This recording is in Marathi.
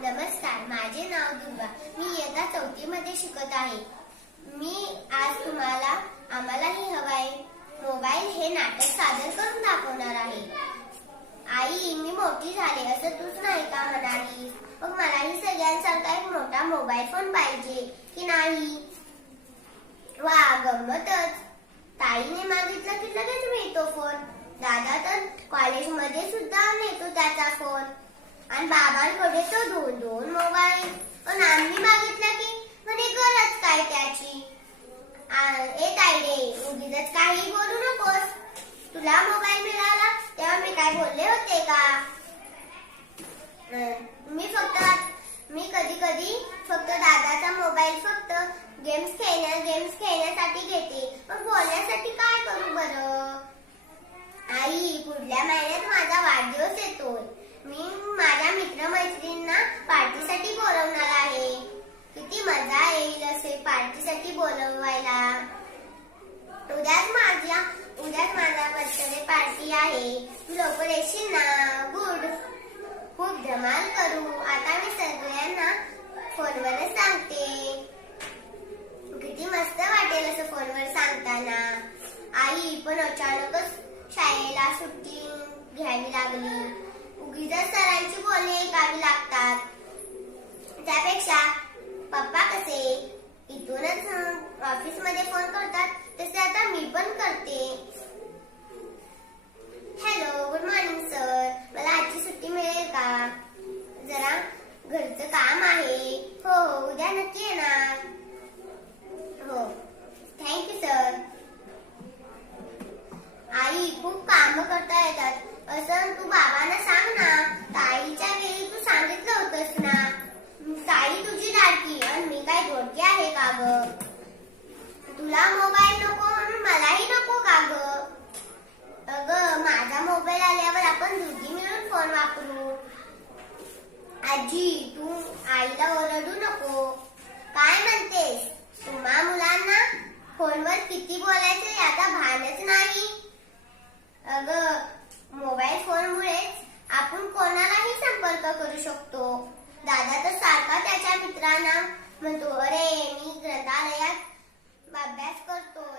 नमस्कार माझे नाव दुर्गा. मी इयत्ता चौथी मध्ये शिकत आहे. मी आज तुम्हाला आम्हाला ही हवाय मोबाईल हे नाटक सादर करून दाखवणार आहे. आई मी मोठी झाले असं तूच नाही का म्हणाली मग मलाही सगळ्यांसारखा एक मोठा मोबाईल फोन पाहिजे की नाही? वा गंमतच. ताईने मागितलं की लगेच मिळतो फोन. दादा तर कॉलेजमध्ये सुद्धा आणि बाबांकडे तो दोन दोन मोबाईल. पण आम्ही मागितला की म्हणे गरज काय त्याची? ए ताईडे उगीच काही बोलू नकोस. तुला मोबाईल मिळाला तेव्हा मी काय बोलले होते का? मी फक्त मी कधी कधी फक्त दादाचा मोबाईल फक्त गेम्स खेळण्या गेम्स खेळण्यासाठी घेते. पण बोलण्यासाठी काय करू बरं? आई पुढल्या महिन्यात माझा वाढदिवस येतोय. मी माझ्या मित्रमैत्रिणींना पार्टीसाठी बोलवणार आहे. किती मजा येईल असे पार्टीसाठी बोलवायला. उद्याच माझ्या उद्याच माझा बर्थडे पार्टी आहे. तू लवकर येशील ना? गुड. खूप धमाल करू. आता मी सगळ्यांना फोनवरच सांगते. किती मस्त वाटेल असं फोनवर सांगताना. आई पण अचानकच शाळेला सुट्टी घ्यावी लागली. उगीच सरांची बोलणे ऐकावी लागतात त्यापेक्षा पप्पा कसे इथूनच ऑफिसमध्ये फोन करतात तसे आता मी पण करते हॅलो गुड मॉर्निंग सर मला आजची सुट्टी मिळेल का जरा घरचं काम आहे. हो हो उद्या नक्की येणार. हो थँक्यू सर आई खूप काम करता येतात. असं तू बाबांना सांग ना. ताईच्या वेळी तू सांगितलं होतंस ना. ताई तुझी लाडकी आणि मी काय धोडकी आहे का ग? तुला मोबाईल नको म्हणून मलाही नको का ग? अगं माझा मोबाईल आल्यावर आपण दोघी मिळून फोन वापरू. आजी तू आईला ओरडू नको. काय म्हणतेस? तुम्हा मुलांना फोनवर किती बोलायचं याचा भानच नाही. अग मोबाईल फोनमुळेच आपण कोणालाही संपर्क करू शकतो. दादा तर सारखा त्याच्या मित्रांना म्हणतो अरे मी ग्रंथालयात अभ्यास करतो